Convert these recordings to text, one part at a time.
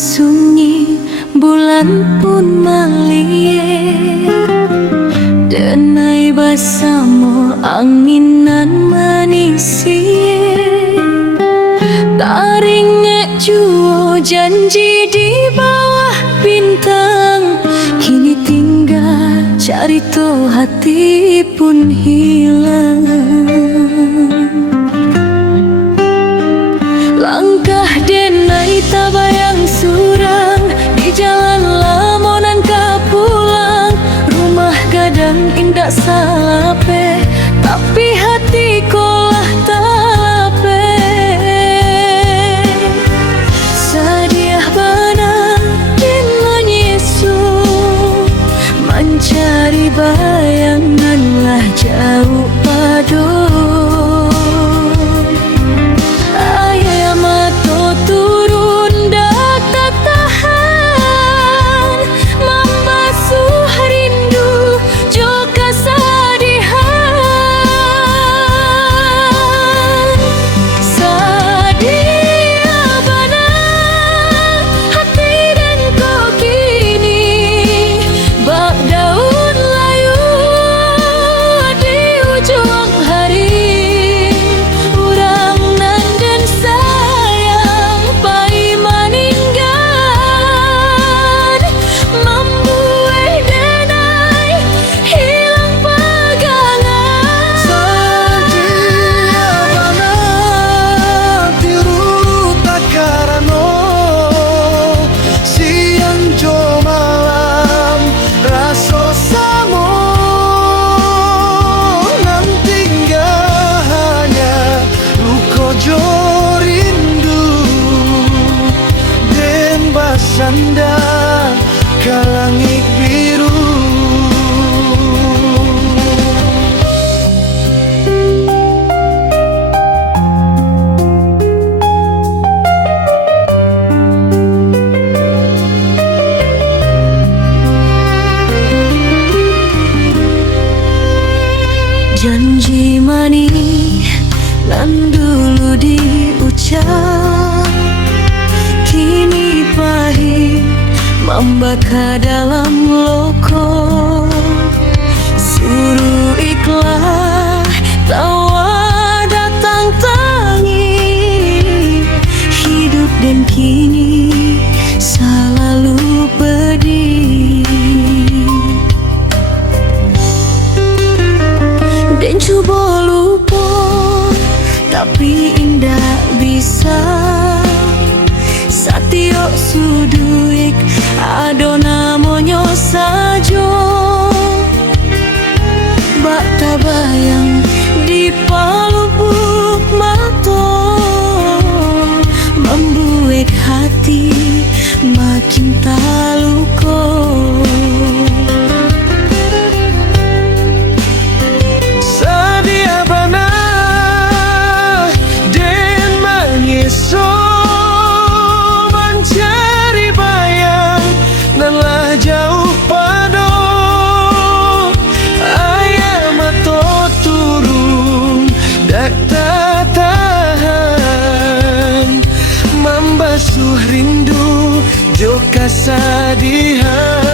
sunyi, bulan pun maliir. Denai basamo anginan manisir. Taring juo janji di bawah bintang. Kini tinggal carito hati pun hilang. Langkah denai tabayang surang. Di jalan lamonan ka pulang. Rumah gadang indah salape, tapi hati kolah talape. Sadiah bana dengan Yesus, mencari bayanganlah jauh paduh. Sanda ke langit biru. Janji manis nan dulu diucap, kini pahit membaka dalam loko. Suruh ikhlas tawa datang tangi. Hidup dan kini selalu pedih. Dan coba lupa, tapi indah bisa. Satio suduik adona monyo sajo. Bak tabayang di palubuk mato, membuat hati makin taluko. Sadia bana den mangiso, mencari bayang nanlah jauh pado. Ayam atau turun dak tahan, membasuh rindu jo kasadihan.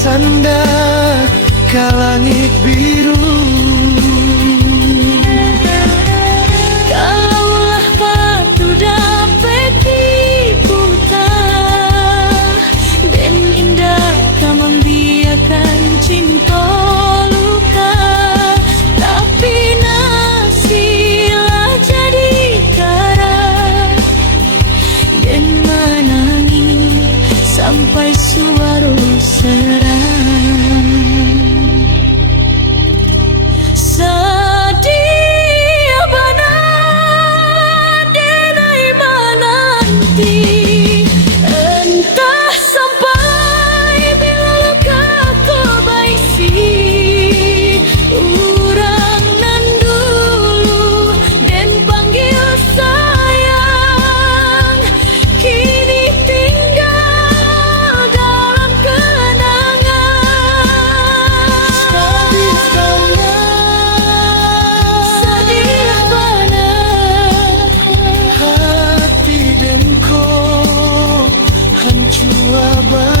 Sanda ke langit biru. Kalaulah patu dapat diputar, dan indah tak membiarkan cinta luka. Tapi nasilah jadikan babak